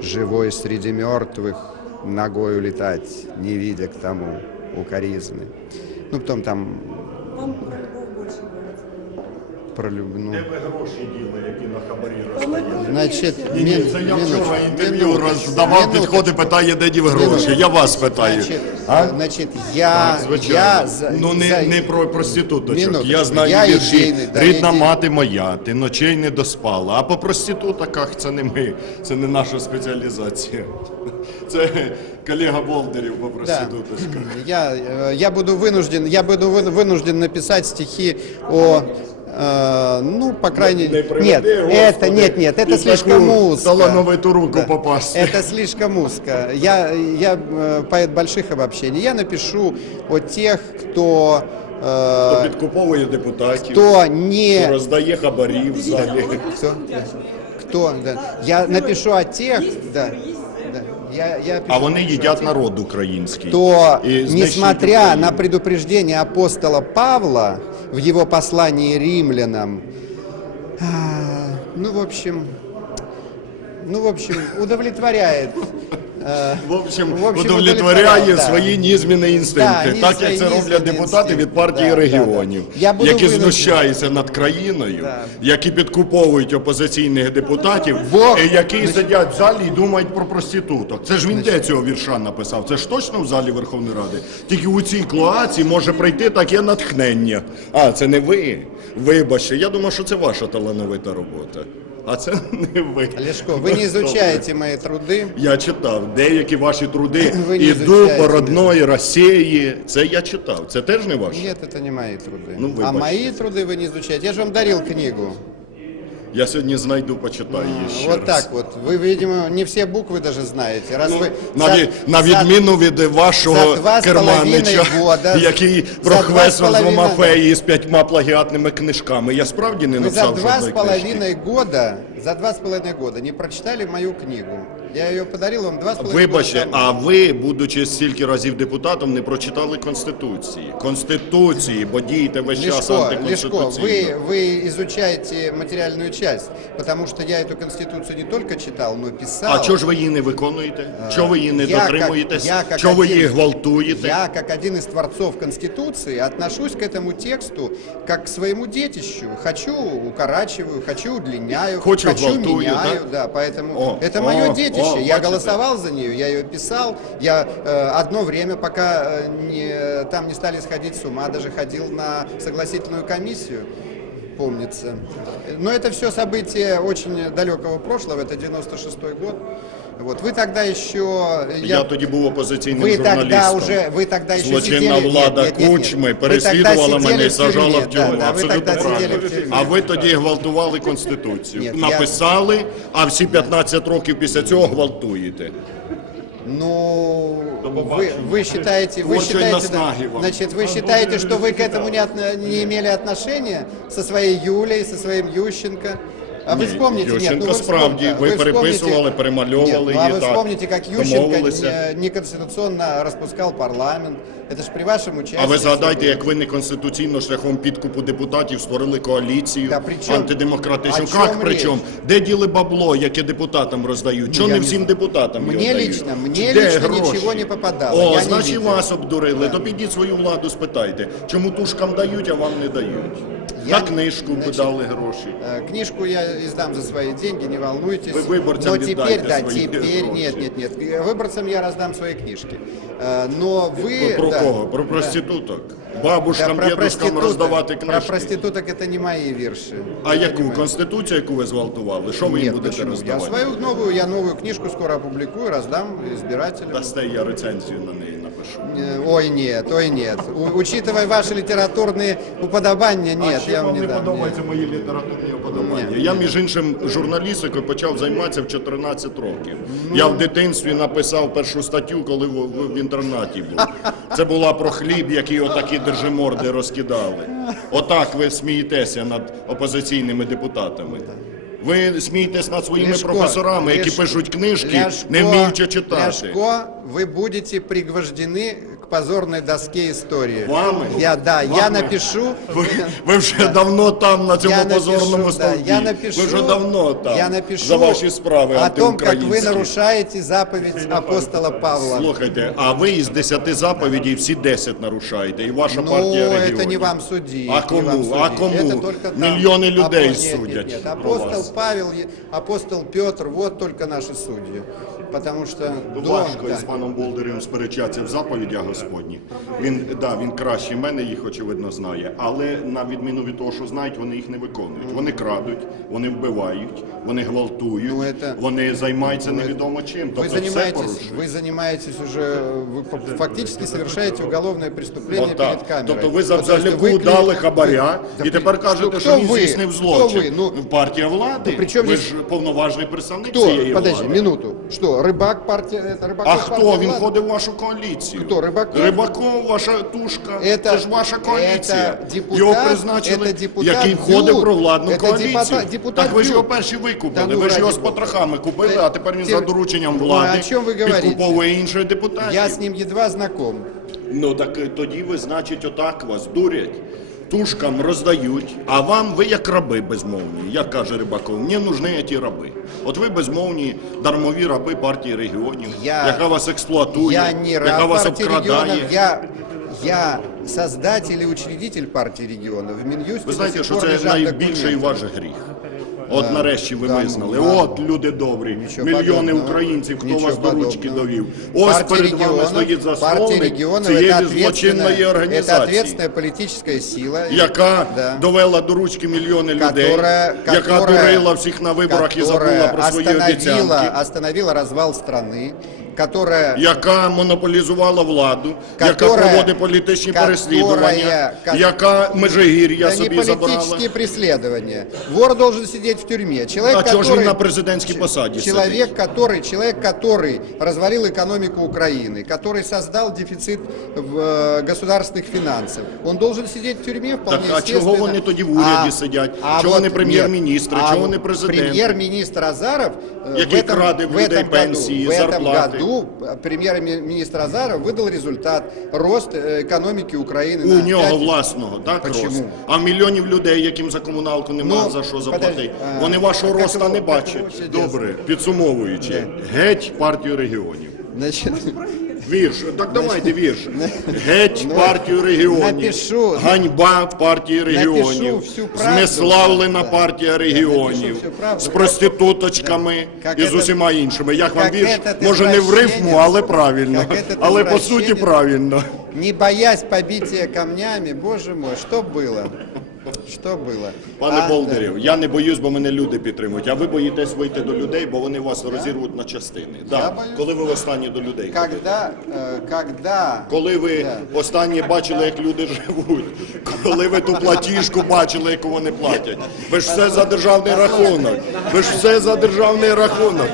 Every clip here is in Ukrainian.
живой среди мертвых, ногою летать, не видя к тому укоризны. Ну, потом там Вам про любов більше говорить. про люб- ну, Де ви гроші діли, які на хабарі роздаєте? Значит, Ні, ні, це я вчора інтерв'ю роздавав, підходить, питає, де дів гроші. Я вас питаю. Значит, А? значит, я, я за, ну не, за- не про проституточок. Минуточку. Я знаю Я вірші ідейний, да, рідна мати моя, ти ночей не доспала. А по проститутоках це не ми, це не наша спеціалізація. Це колега Болдерів по Да. проституточках. Я, э, я буду вынужден, я буду вы- вынужден написать стихи о, э, ну, по крайней Не мере, приведи, нет, это, Господи, нет, нет, і это слишком таку узко. талановиту руку попасти. Это слишком узко. Я, я э, поэт больших обобщений. Я напишу о тех, кто, Хто э, підкуповує депутатів, кто хто не роздає хабарі в залі. Кто? Кто? Да. Я напишу о тех, да, да. Я, я А вони їдять народ український. то, несмотря на предупреждение апостола Павла в его послании римлянам, ну, в общем, ну, в общем, удовлетворяет. Э, В общем, в общем, удовлетворяє да. свої нізміни інстинкти, Да, так як це роблять депутати від партії Да, да, регіонів, да. Буду які знущаються над країною, Да. які підкуповують опозиційних депутатів, Бог- і які сидять в залі і думають про проституток. Це ж він де цього вірша написав? Це ж точно в залі Верховної Ради. Тільки у цій клоаці може прийти таке натхнення. А це не ви. Вибачте, я думав, що це ваша талановита робота А це не ви. Лешко, вы не изучаете мои труды. Я читав деякі ваші труди. Ви не Іду изучаєте. по родної Росії. Це я читав. Це теж не ваше? Нет, это не мои труды. Ну, а выбачьте. мои труды вы не изучаете. Я же вам дарил книгу. Я сьогодні знайду, почитаю її ще вот раз. так вот. Вы, видимо, не все буквы даже знаете. Раз вы На, за- ві- на за- відміну від за вашого два з керманича, половиною года, який за два з прохвесив з двома половиною- феї з п'ятьма плагіатними книжками. Я справді не Вы за написав два с жодної книжки. половиной года, за два с половиной года не прочитали мою книгу. Я ее подарил вам два с половиной Вибачте, года тому. а ви, будучи стільки разів депутатом, не прочитали Конституції. Конституції, бо дієте весь час Лешко, Лешко, антиконституційно. вы, вы изучаете материальную часть, потому что я эту конституцию не только читал, но и писал. А чого ж ви її не виконуєте? Чого ви її не Я как- дотримуєтесь? я как Чого ви один- її гвалтуєте? Я, как один из творцов Конституции, отношусь к этому тексту как к своему детищу. Хочу укорачиваю, хочу удлиняю, Хочу гвалтую, меняю, да? да, поэтому О, это о, детище. о, я голосовал за нее, я ее писал. Я э, одно время, пока э, не, там не стали сходить с ума, даже ходил на согласительную комиссию помнится. Но это все события очень далекого прошлого, это 96-й год. Вот. Вы тогда еще... Я, тоді був опозиційним Вы журналістом. тогда уже, вы тогда еще Злочинна сидели... влада нет, нет, нет, нет. Кучми Вы переслідувала тогда мене і сидели в сажала тюрьме, в тюрму. Да, да, вы Абсолютно тогда сидели правильно. в тюрьме. А ви тоді гвалтували Конституцію. Ні, я- Написали, а всі 15 років після цього гвалтуєте. Ну, До вы, побачення. вы считаете, вы Творчої считаете, наснаги вам. значит, вы считаете, что вы к этому не, отно- не имели отношения со своей Юлей, со своим Ющенко? А вы Ні, вспомните, нет, Ющенко ну вы справді, вспомните, ви вы вспомните- переписували, перемальовували Нет, ну, а її, вы так, вспомните, как Ющенко домовилися. не- неконституционно распускал парламент. Это ж при вашем участии. А ви всё згадайте, было. як ви неконституційно шляхом підкупу депутатів створили коаліцію Та при чому? антидемократичну. О Як чому при річ? чому? Де діли бабло, яке депутатам роздають? Чого я не не всім знаю. депутатам Мне його дають? лично, мне Чи де лично гроші? ничего не попадало, О, я не значить видел. вас обдурили. То підіть свою владу спитайте, чому тушкам дають, а вам не дають? Я- На книжку ви значить, дали гроші. Э, Книжку я издам за свои деньги, не волнуйтесь. Вы выборцам Но теперь, віддайте да, свої теперь, гроші. нет, нет, нет, выборцам я раздам свои книжки. Э, Но вы... Про да, кого? Про да. проституток. Да, Бабушкам, про дідушкам проституток. роздавати Про книжки. проституток это не мои вірші. А яку Понимаете? конституцію, яку ви зґвалтували? Що ви їм Нет, будете почему? Я роздавати? свою новую, я новую книжку скоро опубликую, раздам избирателям. Дасте, я рецензію на неї напишу. Э, Ой, нет, ой, нет. У- учитывая ваши литературные уподобания, нет, а ще я вам вам не не дам. подобаються мої літературні уподобання. Ні. Я, між іншим, журналістикою почав займатися в 14 років. Ну. Я в дитинстві написав першу статтю, коли в, в, в інтернаті був. Це була про хліб, який отакі держиморди розкидали. Отак ви смієтеся над опозиційними депутатами. Ви смієтесь над своїми Ляшко, професорами, які Ляшко, пишуть книжки, Ляшко, не вміючи читати. Ляшко, ви будете пригвождені позорной доске истории. Вами? Я, да, я Вами? напишу. Ви, ви вже давно там на цьому Я напишу, позорному да, стовпі. я напишу, ви вже давно там я напишу за ваші справи о том, как вы антиукраїнські. нарушаете заповедь апостола Павла. Слухайте, а ви із 10 заповідей всі 10 нарушаєте, і ваша Ну, партія это регіонів. не вам судить. А не кому? вам судить. А кому? Это только там. Миллионы людей Апо- нет, судят Нет, нет. по Апостол вас. Павел, е- апостол Петр, вот только наши судьи. Потому что до- Важко да. із паном Болдерем сперечатися в заповідях Господні. Він да, він краще мене їх очевидно знає, але на відміну від того, що знають, вони їх не виконують. Вони крадуть, вони вбивають, вони гвалтують, Ну, это- вони займаються невідомо чим. Вы Тобто все занимаетесь, порушують. вы занимаетесь уже, вы фа- фактически совершаете уголовное преступление Отак. перед камерой. Тобто ви за Ну, то есть взаляку вы- дали хабаря Да і при- тепер кажете, кто- що кто він ви? здійснив Хто злочин. ви? Ну, Партія влади. при чому ви здесь- ж повноважний представник Кто? цієї Подожди, влади. минуту. Что, рыбак партия, это рыбак А партия хто? Він влады? входив в вашу коаліцію. Хто, Рибаков? Рибаков, ваша тушка. Это- це ж ваша коаліція. это депутат- його призначили, это депутат який входив Бюр. про владну Это коаліцію. депутат- депутат так ви ж його Бюр. перші викупили. Да ну, ви ж його з ради Бога. потрохами купили, Те- а тепер він те- за дорученням Ну, влади о чому ви говорите? підкуповує інших депутатів. Я с ним едва знаком. Ну так е, тоді ви, значить, отак вас дурять. Тушкам роздають, а вам ви як раби безмовні, як каже Рибаков, мені нужні ті раби. От ви безмовні дармові раби партії регіонів, Я- яка вас експлуатує, Я не яка вас обкрадає. я, я создатель і учредитель партії регіонів. В Мін'юсті Ви знаєте, що це найбільший ваш гріх. От нарешті ви Да, ну, визнали. да. От люди добрі, Нічого мільйони подобного. українців, хто Нічого вас до ручки подобного. довів. Ось Партия перед вами регионов- стоїть партия засновник регионов цієї это злочинної ответственная, это організації. ответственная политическая сила. яка Да. довела до ручки мільйони людей, которая, яка которая- дурила всіх на виборах і забула которая про свої остановила, обіцянки, остановила развал страны, которая яка монополізувала владу, яка Которая- проводить політичні которая- переслідування, ко- яка межигір'я да не собі забрала. политические преследования. Вор должен сидеть в тюрьме. Человек, А чого ж который, він на президентській посаді человек, сидить? который, человек, который развалил экономику Украины, который создал дефицит в э, государственных финансах, он должен сидеть в тюрьме вполне Так, а чого естественно. вони тоді в уряді сидять? Чого не прем'єр-міністри? нет, а Чого вот не президенти? Премьер-министр Азаров э, Який в этом, краде в в людей этом году, пенсії, в этом зарплати. году э, премьер-министр Азаров выдал результат рост э, экономики Украины. У на нього 5 власного, так, Почему? рост. А мільйонів людей, яким за комуналку нема Ну, за що подожди, заплатити, а, вони вашого а як роста його- не як його бачать. ще Добре, підсумовуючи, геть партію регіонів. Значит, Вірш, так давайте вірш. Геть Ну, партію регіонів. напишу. Ганьба партії регіонів. всю правду. Знеславлена Да. партія Я регіонів. напишу всю правду. З проституточками Как і з этот- усіма іншими. Як вам как вірш? этот Може не в рифму, извращенец. але правильно. Как этот Але по суті извращенец. правильно. не боясь побития камнями, боже мой, что было? Что было? Пане А, Болдерів, я не боюсь, бо мене люди підтримують. А ви боїтесь вийти до людей, бо вони вас розірвуть на частини. Да. боюсь. Коли ви останні до людей? Когда, э, когда, Коли ви Да. останнє бачили, як люди живуть, коли ви ту платіжку бачили, яку вони платять. Ви ж все за державний рахунок. Ви ж все за державний рахунок.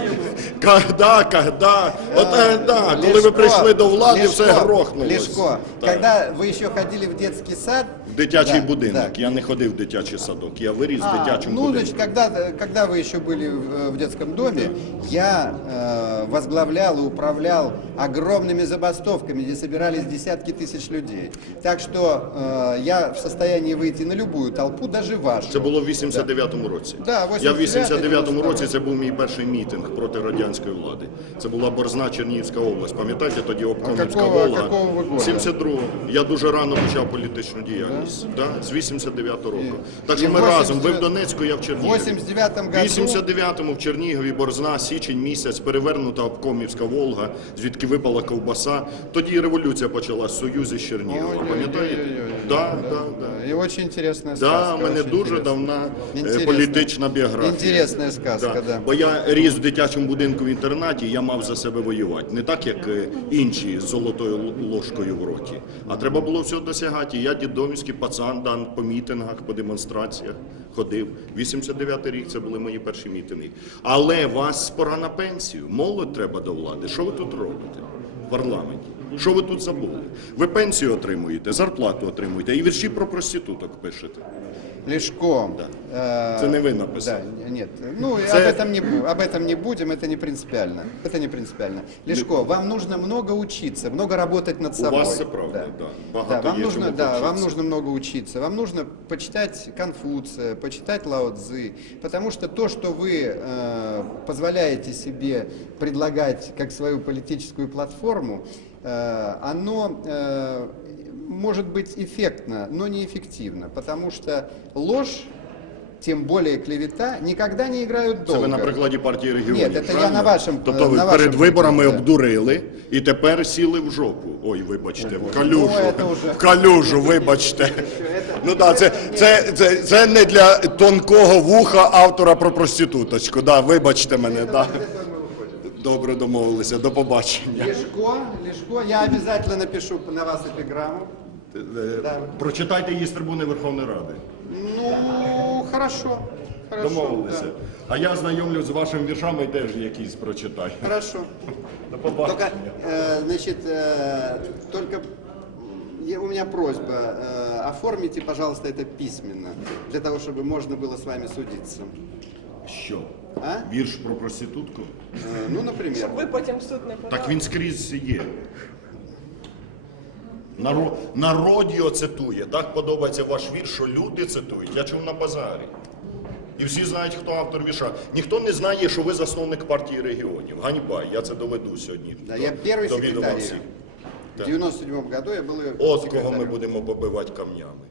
Когда, когда, от когда, коли ви Лешко, прийшли до влади, Лешко, все грохнулося. Лешко, Так. когда вы еще ходили в детский сад, В дитячий Да, будинок. да. Я не ходив в дитячий садок. Я виріс в А, дитячому ну, будинку. значит, когда, когда вы еще были в, в детском доме, я э, возглавлял и управлял огромными забастовками, где собирались десятки тысяч людей. Так что э, я в состоянии выйти на любую толпу, даже вашу. Це було в 89-му році. Да, Я в 89-му 89-му році це був мій перший мітинг проти радянської влади. Це була Борзна Чернігівська область. Пам'ятаєте, тоді обкомівська какого- Волга. какого ви года? 72-го. Я дуже рано почав політичну діяльність. Да? З 89-го року. Так що ми 80 разом. Ви в Донецьку, я в Чернігові. В 89-му в Чернігові Борзна, січень місяць, перевернута обкомівська Волга, звідки випала ковбаса. Тоді революція почалась в Союзі з Чернігова. Пам'ятаєте? Да, да, да. И очень интересная Да, сказка. в мене очень дуже интересная. давна е, Интересная. політична біографія. Інтересна сказка, да. Бо я ріс в дитячому будинку в інтернаті, я мав за себе воювати. Не так, як е, інші з золотою л- ложкою в роті. А треба було всього досягати. Я дідомівський пацан, дан по мітингах, по демонстраціях ходив. 89-й рік це були мої перші мітинги. Але вас пора на пенсію. Молодь треба до влади. Що ви тут робите в парламенті? Що ви тут забули? Ви пенсію отримуєте, зарплату отримуєте і вірші про проституток пишете. Лешко. э, Это не вы написали. Да, нет. Ну, и Это- об, этом не, бу- об этом не будем, это не принципиально. Это не принципиально. Лешко, вам нужно много учиться, много работать над У собой. вас це правда, да. Да, Багато вам є нужно, чому да, вам повчитися. нужно много учиться. Вам нужно почитать Конфуция, почитать Лао Цзы, потому что то, что вы э, позволяете себе предлагать как свою политическую платформу, э, оно э, может быть эффектно, но не эффективно, потому что ложь, тем более клевета, никогда не играют Це долго. ви на прикладі партії регіонів. Ні, це я правильно? на вашому- Тобто ви на перед вашому виборами прикладі, да. обдурили і тепер сіли в жопу. Ой, вибачте, в калюжу. Ну, це вже- В калюжу, вибачте. Ну так, це, це, це, це не для тонкого вуха автора про проституточку. Да, вибачте мене, да. Добре домовилися, до побачення. Лешко, Лешко, я обязательно напишу на вас эпиграмму. Да. Прочитайте її з трибуни Верховної Ради. Ну, хорошо. Хорошо. Домовилися. да. А я знайомлюсь з вашими віршами теж якісь прочитаю. Хорошо. До Только, побачення. э, значит, э, только м, я- у меня просьба, э, оформите, пожалуйста, это письменно, для того, чтобы можно было с вами судиться. Що? А? Вірш про проститутку? Э, ну, например. Ви потім в суд не подали. Так він скрізь є. Наро- Народіо цитує. Так подобається ваш вірш, що люди цитують. Я чув на базарі. І всі знають, хто автор вірша. Ніхто не знає, що ви засновник партії регіонів. Ганьба, я це доведу сьогодні. Да, до- я первый до відома секретарь. всіх. В 97 году я был её От кого ми секретарем. будемо побивати камнями.